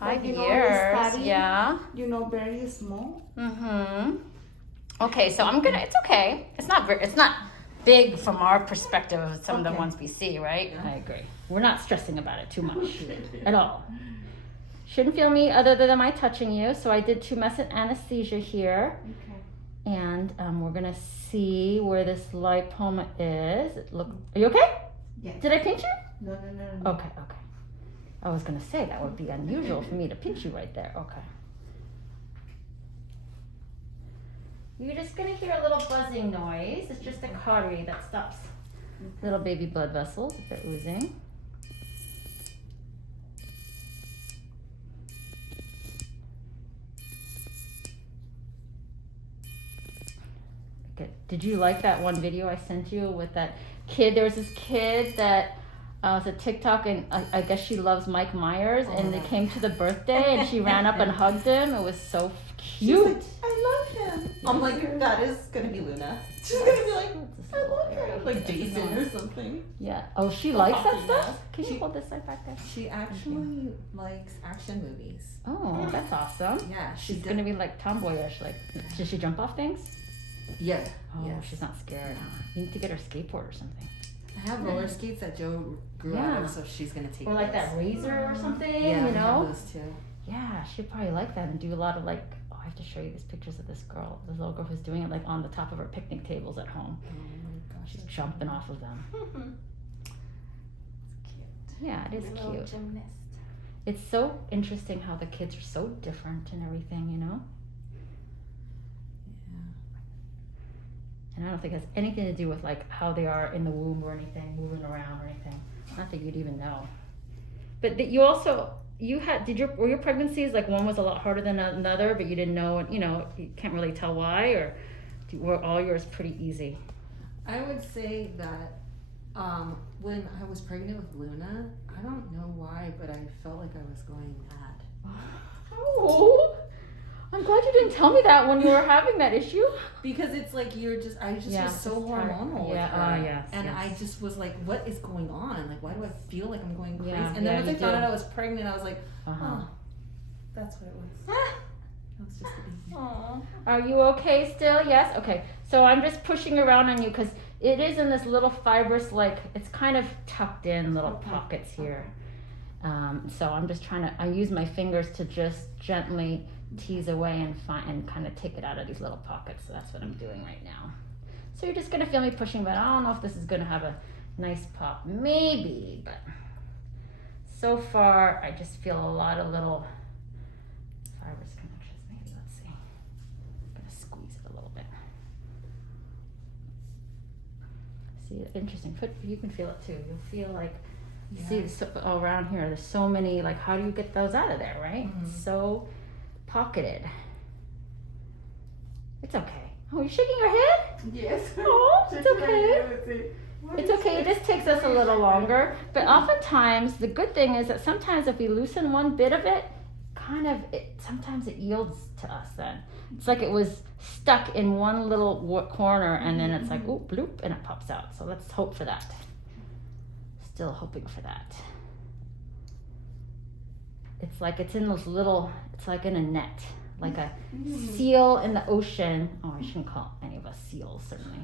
5 Like, years, study, yeah. very small. Mm-hmm. Okay, so it's okay. It's not big from our perspective of some of the ones we see, right? Yeah. I agree. We're not stressing about it too much at all. Shouldn't feel me other than my touching you. So I did Tumescent anesthesia here. Okay. And we're gonna see where this lipoma is. Are you okay? Yes. Did I pinch you? No. Okay. I was gonna say that would be unusual for me to pinch you right there. Okay. You're just gonna hear a little buzzing noise. It's just a cautery that stops little baby blood vessels if they're oozing. Okay. Did you like that one video I sent you with that kid? There was this kid that was a TikTok, and I guess she loves Mike Myers, and they came to the birthday, and she ran up and hugged him. It was so cute. Like, I love him. I'm like, that is gonna be Luna. She's gonna be like, I love him. Like Jason or something. Yeah. Oh, she likes that stuff? Can you hold this side back there? She actually likes action movies. Oh, that's awesome. Yeah, She's gonna be like tomboyish. Like, does she jump off things? Yeah. Oh, yes. she's not scared. You need to get her a skateboard or something. I have roller skates that Joe grew out of, so she's gonna take or like those. that razor or something. Yeah, you know. those too. Yeah, she'd probably like that and do a lot of like. Oh, I have to show you these pictures of this little girl who's doing it like on the top of her picnic tables at home. Oh my gosh. She's jumping off of them. It's cute. Yeah, it is A little cute. gymnast. It's so interesting how the kids are so different and everything, you know? Yeah. And I don't think it has anything to do with like how they are in the womb or anything, moving around or anything. Not that you'd even know. But that you also, were your pregnancies like one was a lot harder than another, but you didn't know, you can't really tell why, or were all yours pretty easy? I would say that when I was pregnant with Luna, I don't know why, but I felt like I was going mad. Oh, I'm glad you didn't tell me that when you were having that issue. Because it's like I just was so hormonal with Yeah, her. yes, and yes. I just was like, what is going on? Like, why do I feel like I'm going crazy? Yeah, and then yeah, once I you found do. out I was pregnant, I was like, Uh-huh. oh, that's what it was. That was just the baby. Aww. Are you okay still? Yes? Okay. So I'm just pushing around on you because it is in this little fibrous, like, it's kind of tucked in little pockets here. So I'm just I use my fingers to just gently tease away and kind of take it out of these little pockets. So that's what I'm doing right now. So you're just going to feel me pushing, but I don't know if this is going to have a nice pop. Maybe, but so far I just feel a lot of little fibrous connections. Maybe, let's see. I'm going to squeeze it a little bit. See, interesting. You can feel it too. You'll feel like, see, all around here, there's so many, like, how do you get those out of there, right? Mm-hmm. It's so pocketed. It's okay. Oh, you're shaking your head? Yes. Oh, it's okay. It's okay. It just takes us a little longer. But oftentimes, the good thing is that sometimes if we loosen one bit of it, sometimes it yields to us then. It's like it was stuck in one little corner and then it's like, oop, bloop, and it pops out. So let's hope for that. Still hoping for that. It's like it's in those little, it's like in a net, like a seal in the ocean. Oh, I shouldn't call any of us seals, certainly.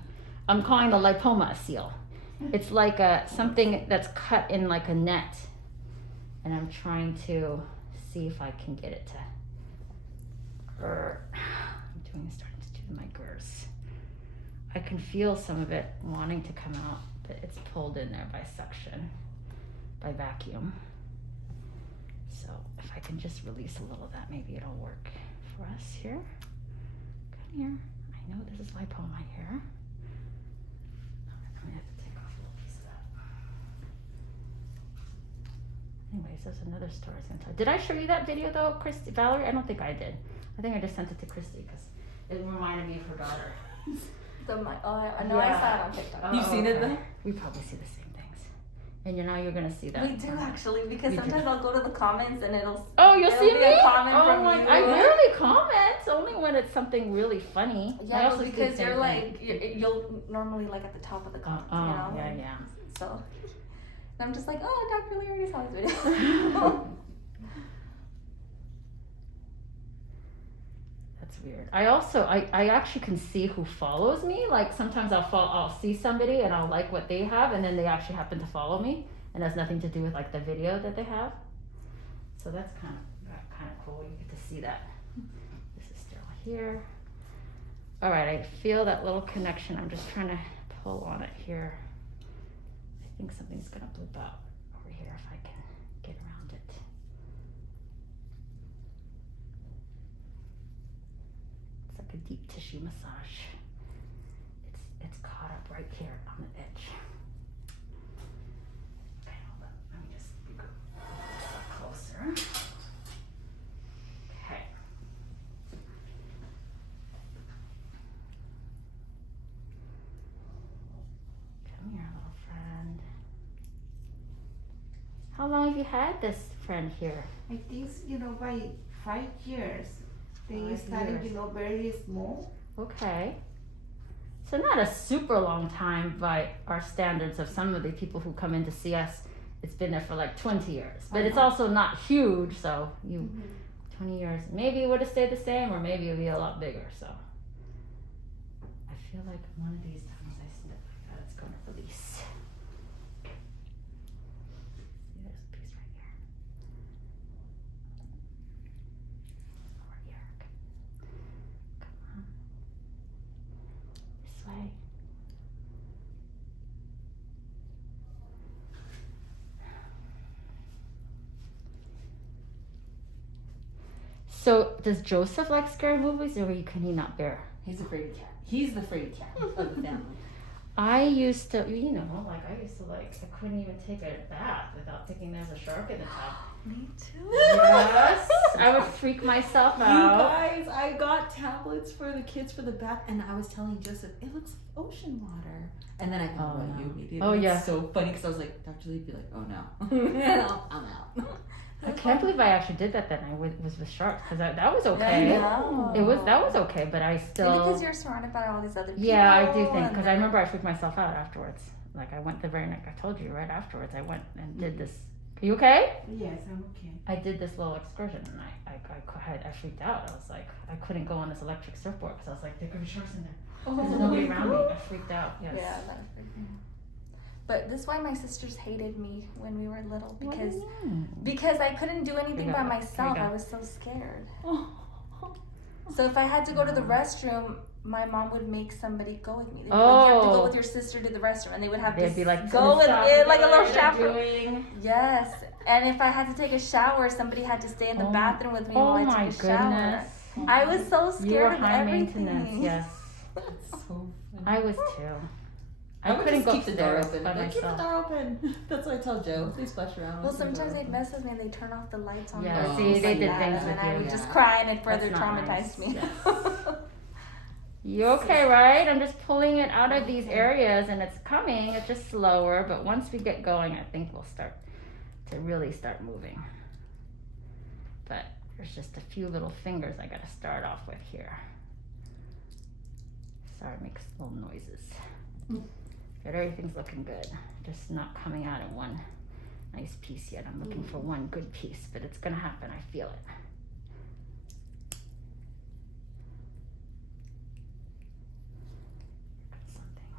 I'm calling the lipoma a seal. It's like something that's cut in like a net. And I'm trying to see if I can get it to, I'm starting to do my gers. I can feel some of it wanting to come out, but it's pulled in there by suction, by vacuum. So if I can just release a little of that, maybe it'll work for us here. Come here. I know this is lipoma here. I'm gonna have to take off a little piece of that. Anyways, there's another story I was gonna tell. Did I show you that video though, Valerie? I don't think I did. I think I just sent it to Christy because it reminded me of her daughter. I know I saw it on TikTok. You've seen it though? We probably see the same things. And you're gonna see that. We do actually, because We do. sometimes I'll go to the comments and it'll You'll see be me? a comment from you. I rarely comment, only when it's something really funny. I Yeah, also but see the because same you're thing. like you'll normally like at the top of the comments, you know. yeah. So, and I'm just like, oh, Dr. Lee already saw this video. weird. I actually can see who follows me. Like sometimes I'll see somebody and I'll like what they have, and then they actually happen to follow me, and has nothing to do with like the video that they have. So that's kind of cool. You get to see that. This is still here. All right, I feel that little connection. I'm just trying to pull on it here. I think something's gonna bloop out over here if I can get around it. It's like a deep tissue massage. It's caught up right here on the edge. Okay, hold on. Let me just go closer. Okay. Come here, little friend. How long have you had this friend here? I think, by 5 years. They 5 started, years. very small. Okay. So not a super long time by our standards of some of the people who come in to see us. It's been there for like 20 years. But it's also not huge, so 20 years. Maybe it would have stayed the same, or maybe it would be a lot bigger, so. I feel like one of these times I snip like that, it's going to release. See, there's a piece right here. Over here. Come on. This way. So does Joseph like scary movies, or can he not bear? He's afraid of cat. He's the fraidy cat of the family. I used to, I couldn't even take a bath without thinking there's a shark in the tub. Me too. Yes, I would freak myself You out. guys, I got tablets for the kids for the bath, and I was telling Joseph, it looks like ocean water. And then I thought Oh, about no. you immediately. Oh, yeah. It's so funny, because I was like, Dr. Lee would be like, oh no. I'm out. I can't believe I actually did that then. I was with sharks, because that was okay. I know. That was okay, but I still. Maybe because you're surrounded by all these other people. Yeah, I do think, and because I remember I freaked myself out afterwards. Like I went the very next, I told you right afterwards, I went and did this. Are you okay? Yes, I'm okay. I did this little excursion, and I freaked out. I was like, I couldn't go on this electric surfboard because I was like, there could be sharks in there. There's nobody around me. I freaked out. Yes. Yeah, that was freaking. But this is why my sisters hated me when we were little, What do you because mean? because I couldn't do anything Here you by go. myself. Here you I go. was so scared. So if I had to go to the restroom, my mom would make somebody go with me. They'd be like, you have to go Oh. with your sister to the restroom, and they would have They'd to be like, go with stop it like a little what you're chaperone. doing. Yes, and if I had to take a shower, somebody had to stay in the Oh, bathroom with me Oh while I my took a shower. goodness. I was so You scared were of high everything. maintenance, yes. That's so funny. I was too. I would couldn't just go keep the door upstairs open. by Like, keep the myself. door open. That's what I tell Joe. Please splash around. Well, with the door sometimes they'd open. mess with me and they'd turn off the lights on Yeah, the see, rooms they like did that, things and with I you, would yeah. just cry, and it further That's not traumatized nice. me. Yes. You okay, right? I'm just pulling it out of these areas, and it's coming. It's just slower, but once we get going, I think we'll start to really start moving. But there's just a few little fingers I gotta start off with here. Sorry, it makes little noises. But everything's looking good. Just not coming out in one nice piece yet. I'm looking for one good piece, but it's gonna happen. I feel it. Got something.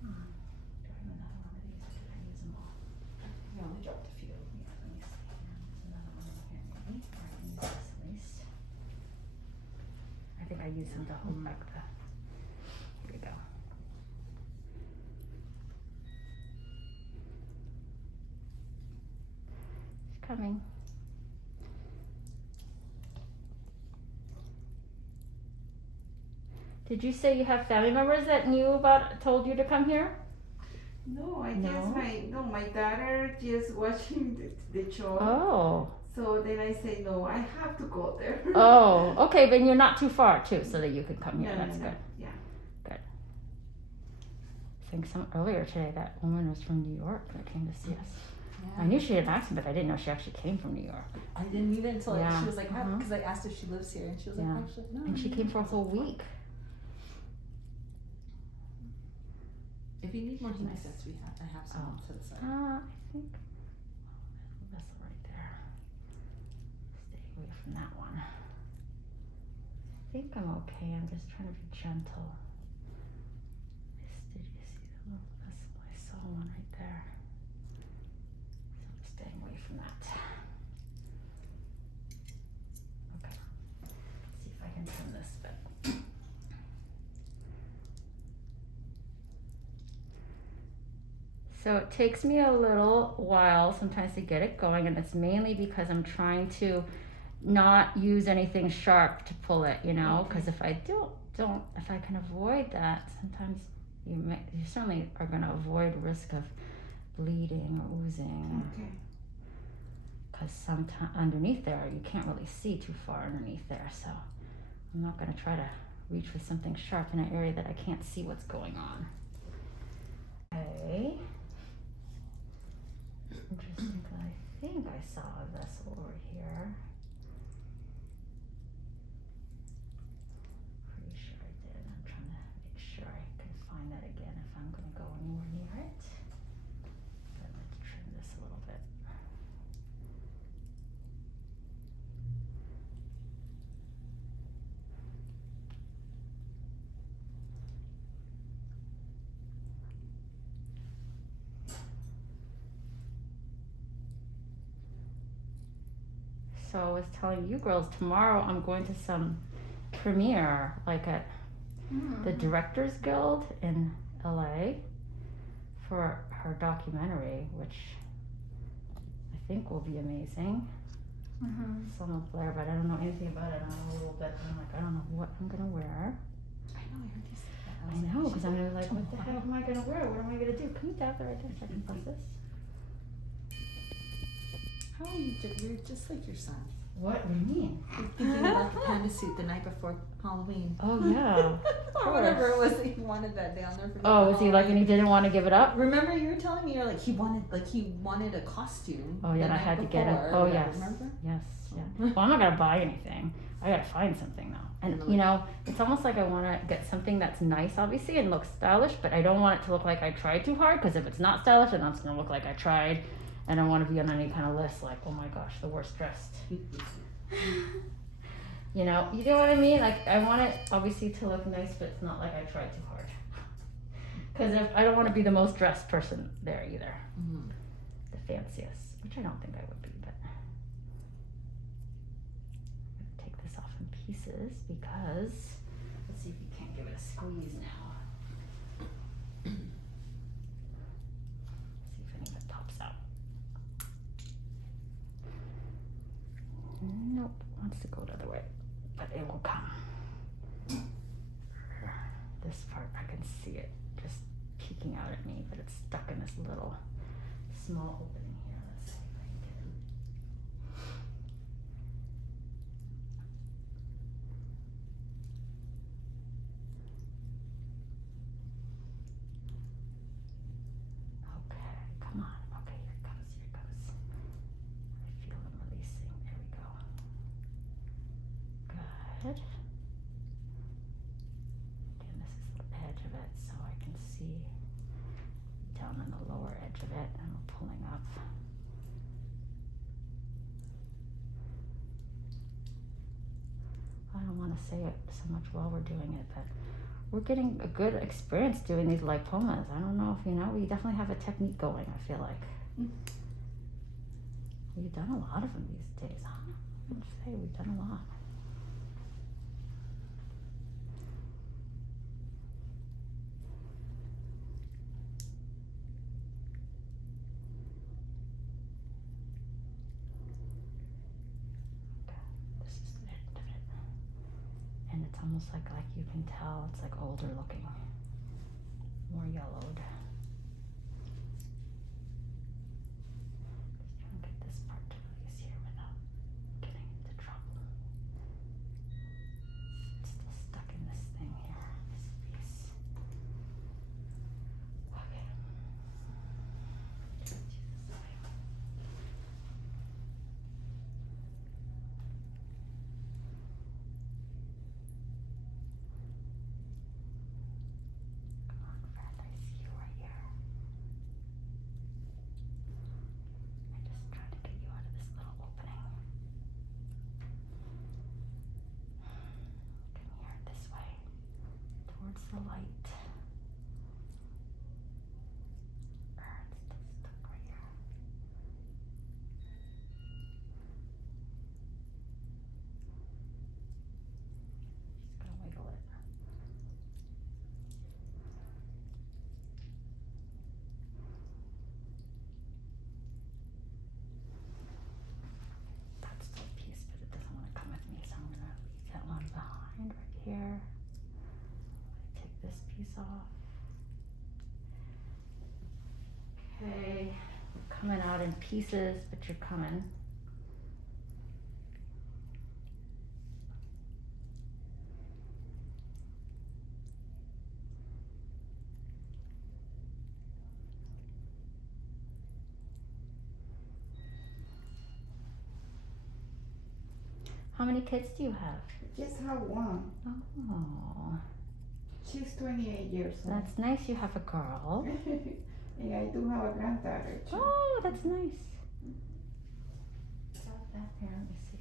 Come on. Do I have another one of these, or did I use them all? I only dropped a few. Yeah, let me see. There's another one in here, maybe. Or I can use this at least. I think I used them to hold back the. Here we go. It's coming. Did you say you have family members that told you to come here? No, I No? guess my daughter just watching the show. Oh. So then I say, no, I have to go there. Oh, okay, but you're not too far too, so that you could come here. No, That's no, good. Yeah. I think earlier today that woman was from New York that came to see us. Yeah. I knew she had an accent, but I didn't know she actually came from New York. I didn't either until Yeah. she was like, Uh-huh. because I asked if she lives here, and she was like, Yeah. actually, no. And she came for a whole week. If you need more Nice. Tumescent, I have some Oh. to the side. I think away from that one. I think I'm okay. I'm just trying to be gentle. Did you see the little vessel? I saw one right there. So I'm staying away from that. Okay. Let's see if I can trim this bit. So it takes me a little while sometimes to get it going, and it's mainly because I'm trying to not use anything sharp to pull it, you know, because if I if I can avoid that, sometimes you certainly are going to avoid risk of bleeding or oozing. Okay. Because sometimes underneath there, you can't really see too far underneath there, so I'm not going to try to reach with something sharp in an area that I can't see what's going on. Okay. Interesting, because I think I saw a vessel over here. Pretty sure I did. I'm trying to make sure I can find that again if I'm going to go anywhere near it. But let's trim this a little bit. So I was telling you girls, tomorrow I'm going to some premiere, like at the Directors Guild in LA for her documentary, which I think will be amazing. Some of Blair, but I don't know anything about it. I know a little bit, and I'm like, I don't know what I'm gonna wear. I know, I heard you say that. I know, because I'm gonna like, what the heck am I gonna wear? What am I gonna do? Can you tap that right there so I can press this? How are you? You're just like your son. What do you mean? You're thinking about the panda suit the night before Halloween. Oh yeah. Or whatever it was that he wanted that down there for. Oh, was he like, and he didn't want to give it up? Remember you were telling me you're like he wanted a costume. Oh yeah, the I night had to get it. before, Oh or yes, Remember? yes, yeah. Well, I'm not gonna buy anything. I gotta find something though. And you know, it's almost like I want to get something that's nice, obviously, and looks stylish, but I don't want it to look like I tried too hard. Because if it's not stylish, then it's gonna look like I tried, and I want to be on any kind of list like, oh my gosh, the worst dressed. You know what I mean? Like I want it obviously to look nice, but it's not like I tried too hard. Because I don't want to be the most dressed person there either. The fanciest, which I don't think I would be, but I'm gonna take this off in pieces because let's see if you can't give it a squeeze now. See if any of it pops out. Nope, wants to go the other way, but it will come. This part, I can see it just peeking out at me, but it's stuck in this little small opening here. Let's see if I can get it. Okay, come on. Okay, here it comes, here it comes. I feel them releasing. There we go. Good. Again, this is the edge of it, so I can see down on the lower edge of it, and we're pulling up. I don't want to say it so much while we're doing it, but we're getting a good experience doing these lipomas. I don't know if you know, we definitely have a technique going, I feel like. We've done a lot of them these days, huh? I would say we've done a lot. This is the end of it. And it's almost like you can tell it's like older looking, more yellowed. Just trying to get this part to release here without getting into trouble. It's still stuck in this thing here, this piece. Okay. Let's use this way. Come on, friend, I see you right the light? It's still stuck right here. Just gonna wiggle it. That's the piece, but it doesn't want to come with me, so I'm gonna leave that one behind right here. Take this piece off. Okay, you're coming out in pieces, but you're coming. How many kids do you have? Just have one. Oh, She's 28 years old. that's nice. You have a girl. And I do have a granddaughter too. Oh, that's nice. Got that there. Let me see.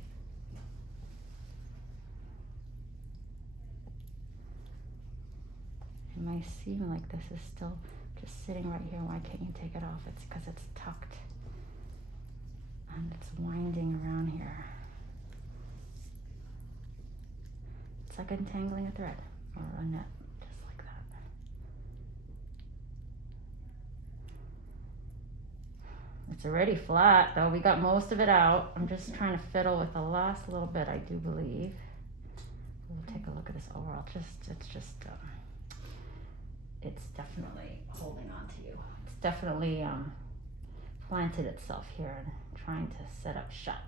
It might seem like this is still just sitting right here. Why can't you take it off? It's because it's tucked and it's winding around here. It's like untangling a thread or a net, just like that. It's already flat though. We got most of it out. I'm just trying to fiddle with the last little bit, I do believe. We'll take a look at this overall. It's definitely holding on to you. It's definitely planted itself here and trying to set up shop.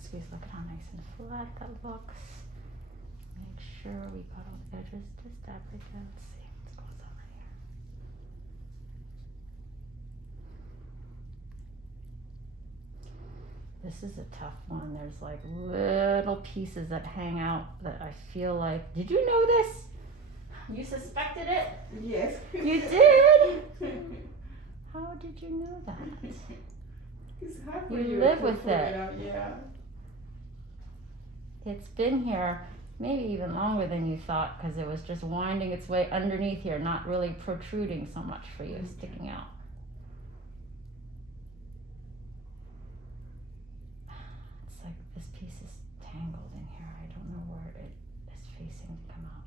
Squeeze, look at how nice and flat that looks. Make sure we got all the edges. Just dab right there. Let's see what's going on right here. This is a tough one. There's like little pieces that hang out that I feel like. Did you know this? You suspected it? Yes. You did? How did you know that? It's hard for You you live to with pull it. out, yeah. It's been here maybe even longer than you thought because it was just winding its way underneath here, not really protruding so much for you, sticking out. It's like this piece is tangled in here. I don't know where it is facing to come out.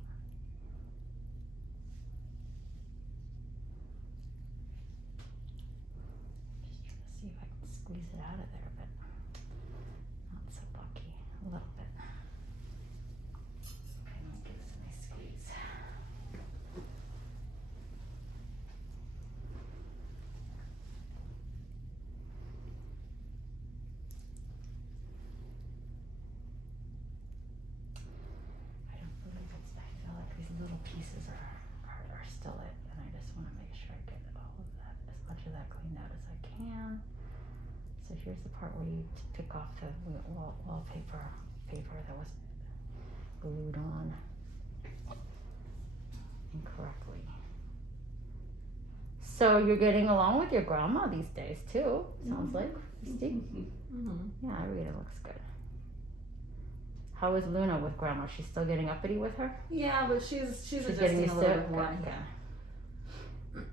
Just trying to see if I can squeeze it out of there, but not so lucky. A little bit. Okay, let me give this a nice squeeze. I don't believe it's, I feel like these little pieces are still it, and I just want to make sure I get all of that, as much of that cleaned out as I can. So here's the part where you pick off the wallpaper paper that was glued on incorrectly. So you're getting along with your grandma these days too, sounds like. Steve? Mm-hmm. Yeah, Rita looks good. How is Luna with grandma? She's still getting uppity with her? Yeah, but she's She's adjusting getting a used little to bit it? more. Good,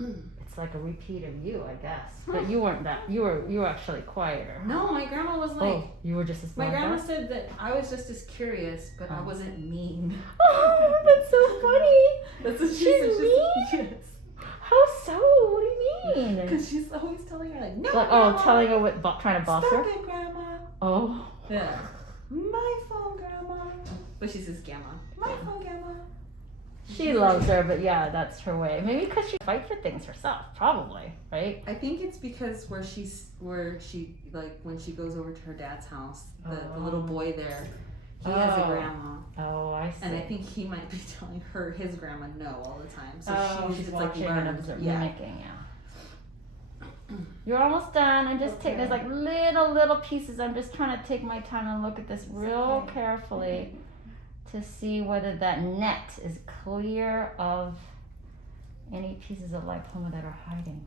Yeah. It's like a repeat of you, I guess. But you weren't that. You were actually quieter. No, my grandma was like. Oh, you were just as My loud. grandma said that I was just as curious, but I Oh. wasn't mean. Oh, that's so funny. That's what she She's said. mean? Yes. How so? What do you mean? Because she's always telling her like, no, Like, grandma, telling her what, trying to boss stop her? it, grandma. Oh. Yeah. My phone, grandma. But she says Gamma. My phone, Gamma. She loves her, but yeah, that's her way. Maybe because she fights for things herself, probably, right? I think it's because where she like when she goes over to her dad's house, the little boy there, he has a grandma. Oh, I see. And I think he might be telling her his grandma no all the time. So she's it's watching like and learned. mimicking, You're almost done. I'm just taking, there's like little pieces. I'm just trying to take my time and look at this real carefully to see whether that net is clear of any pieces of lipoma that are hiding.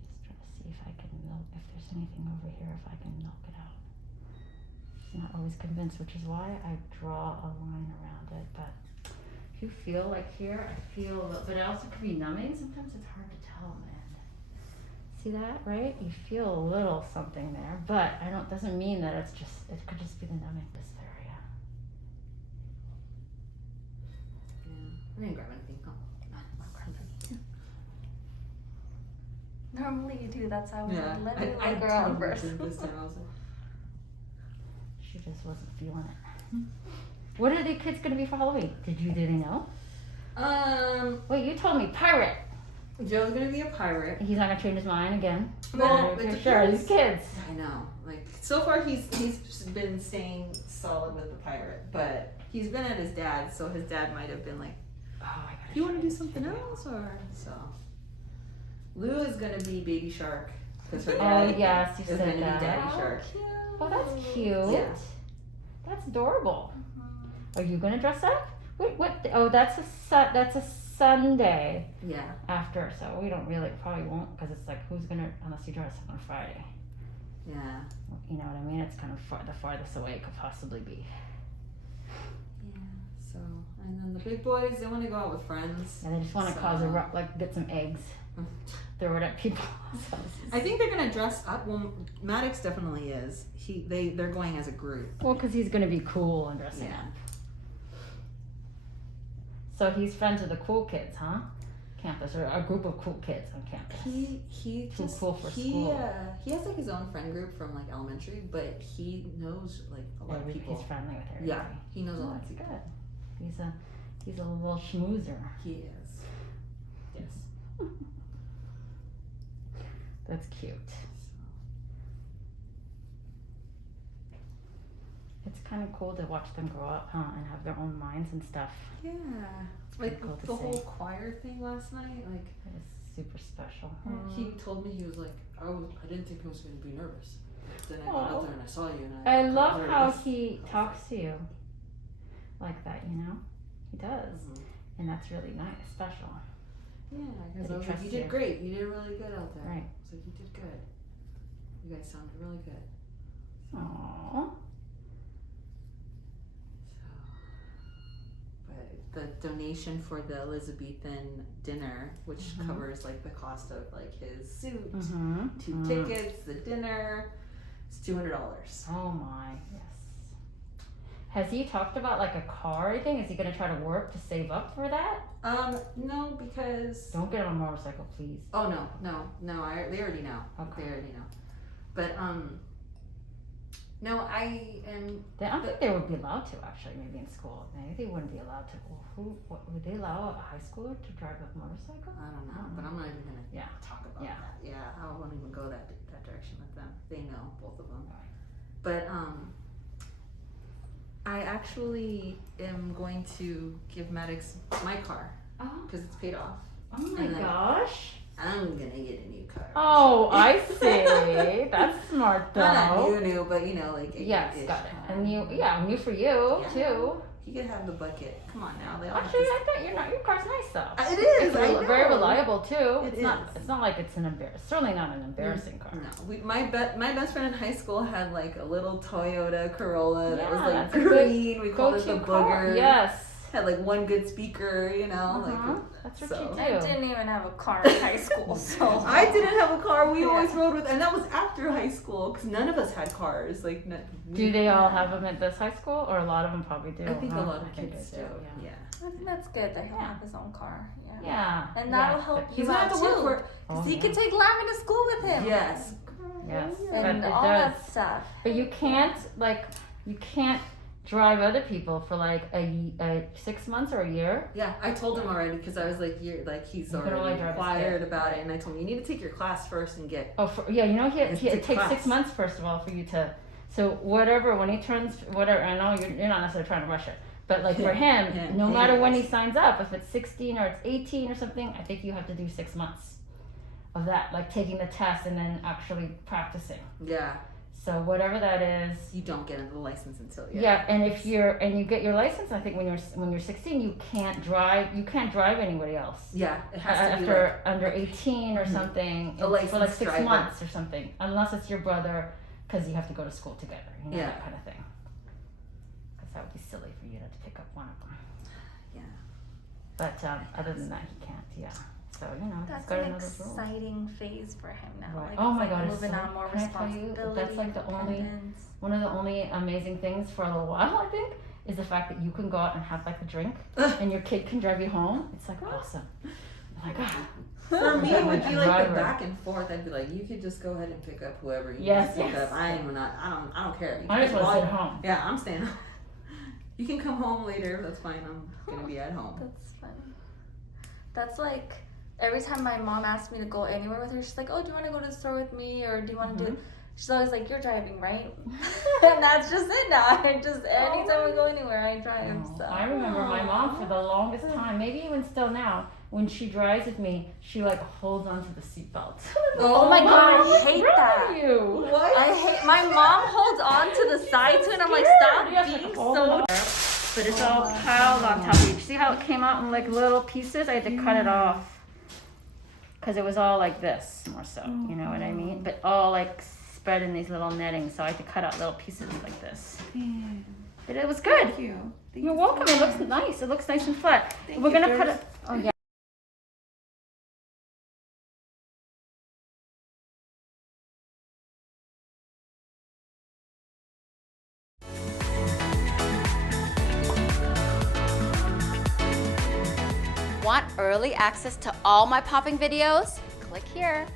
Just try to see if I can milk, if there's anything over here, if I can milk it out. I'm not always convinced, which is why I draw a line around it, but if you feel like here, I feel, but it also could be numbing. Sometimes it's hard to tell, man. See that, right? You feel a little something there, but doesn't mean that it's just, it could just be the numbing this area. Yeah. I didn't grab anything. I'll grab anything. Normally you do. That's how I would let me I look around first. This time I was like, She just wasn't feeling it. What are the kids gonna be for Halloween? Did they know? Wait, you told me pirate. Joe's gonna be a pirate. He's not gonna change his mind again. Well, For it's sure, these kids. I know. Like so far, he's been staying solid with the pirate, but he's been at his dad's, so his dad might have been like, Oh, I gotta "Do you want to show do something else?" Or so. Lou is gonna be Baby Shark because her Oh dad yes, you is said gonna be that. Daddy Shark. Oh, that's cute. Yeah. That's adorable. Are you gonna dress up? What? Oh, that's a Sunday Yeah. after, so we don't really probably won't because it's like who's gonna unless you dress up on Friday. Yeah. You know what I mean? It's kind of the farthest away it could possibly be. Yeah. So, and then the big boys, they want to go out with friends. And they just want to So- cause get some eggs, throw it at people. I think they're gonna dress up. Well, Maddox definitely is. They're going as a group. Well, because he's gonna be cool and dressing Yeah. up. So he's friends with the cool kids, huh? Campus, or a group of cool kids on campus. He Too just cool for he school. he has like his own friend group from like elementary, but he knows like a lot of people. He's friendly with everybody. Yeah, he knows a Oh, lot of that's people. good. He's a little schmoozer. He is. Yes. That's cute. It's kind of cool to watch them grow up, huh, and have their own minds and stuff. Yeah. pretty Like cool to the see. whole choir thing last night. Like It was super special. he told me, he was like, I didn't think I was going to be nervous. Then I got Aw. out there and I saw you, and I got love how nervous. he talks to you like that, you know? He does. Mhm. And that's really nice, special. Yeah, That because he I was like, trusts you did you. great. You did really good out there. Right. I was like, you did good. You guys sounded really good. Aww. But the donation for the Elizabethan dinner, which Mhm. covers like the cost of like his suit, Mm-hmm. 2 tickets, the dinner, it's $200. Oh my, yes. Has he talked about like a car or anything? Is he gonna try to work to save up for that? No, because Don't get on a motorcycle, please. oh no, they already know. Okay. They already know. But no, I am. I don't think they would be allowed to actually. Maybe in school, maybe they wouldn't be allowed to. Well, would they allow a high schooler to drive a motorcycle? I don't know, but I'm not even gonna Yeah. talk about Yeah. that. Yeah, I won't even go that direction with them. They know, both of them. Right. But I actually am going to give Maddox my car Oh, because it's paid off. oh my And then- gosh. I'm gonna get a new car. Oh, I see. That's smart though. Not new, but you know, like Yes, ish got it. car. And new for you Yeah. too. He could have the bucket. Come on now. They all have Actually, to- I thought your car's nice though. It is. It's I know. very reliable too. It It's not. is. It's not like it's an certainly not an embarrassing car. No, my best friend in high school had like a little Toyota Corolla that was Yeah, like that's a good green. We called it the Go-to car. booger. Yes. Had like one good speaker, you know. Uh-huh. Like That's what so. you do. I didn't even have a car in high school, so I didn't have a car. We Yeah. always rode with, and that was after high school because none of us had cars. Like, Do they all have them at this high school, or a lot of them probably do? I think huh? a lot of I think kids they do. Yeah. Yeah. I think that's good that he'll Yeah. have his own car. Yeah. Yeah. And yeah. that'll help He's you gonna out have to work too. for it. Oh, Because he yeah. could take Lavin to school with him. Yes. Yes, and but it all does. that stuff. But you can't drive other people for like a 6 months or a year. Yeah, I told him already because I was like, "You're like he's You can only already drive his inquired kid. about it," and I told him you need to take your class first and get. Oh, yeah, you know, It's it a takes class. 6 months first of all for you to. So whatever, when he turns whatever, I know you're not necessarily trying to rush it, but like for him, Yeah, no he matter when is. he signs up, if it's 16 or it's 18 or something, I think you have to do 6 months of that, like taking the test and then actually practicing. Yeah, So whatever that is. you don't get the license until Yeah, and if you get your license, I think when you're 16, you can't drive anybody else. Yeah, it has to be After like, under 18 or something, A it's for like licensed 6 driver. months or something, unless it's your brother, because you have to go to school together, you know, Yeah. that kind of thing. Because that would be silly for you to pick up one of them. Yeah. But other than that, he can't. Yeah. So you know, he's That's got an another rule. exciting phase for him now. Right. Like, Oh it's my like God, it's moving so- on more can I tell you, responsibility. that's like the only- independence. One of the only amazing things for a little while, I think, is the fact that you can go out and have like a drink, and your kid can drive you home. It's like awesome. Oh my God. For me, it would be like the Driver. back and forth. I'd be like, you could just go ahead and pick up whoever you Yes, need to pick yes. up. I don't care. You I just can want to call- sit home. Yeah, I'm staying. You can come home later. That's fine. I'm gonna be at home. That's funny. That's like every time my mom asks me to go anywhere with her, she's like, "Oh, do you want to go to the store with me, or do you want to do?" She's always like, "You're driving, right?" And that's just it now. I just anytime we go anywhere, I drive. So I remember my mom for the longest time, maybe even still now, when she drives with me, she like holds onto the seatbelt. Oh my God, I What's hate wrong that. with you? What? I hate my mom holds on to the side too, and I'm like, stop You have to being hold so. on. But it's all piled on top of you. See how it came out in like little pieces? I had to cut it off. Because it was all like this, more so. You know what I mean? But all like spread in these little nettings, so I had to cut out little pieces like this. But it was good. Thank you. Thank You're you welcome. so It looks much. nice. It looks nice and flat. Thank We're you, gonna put Doris. it. Oh yeah. Want early access to all my popping videos? Click here.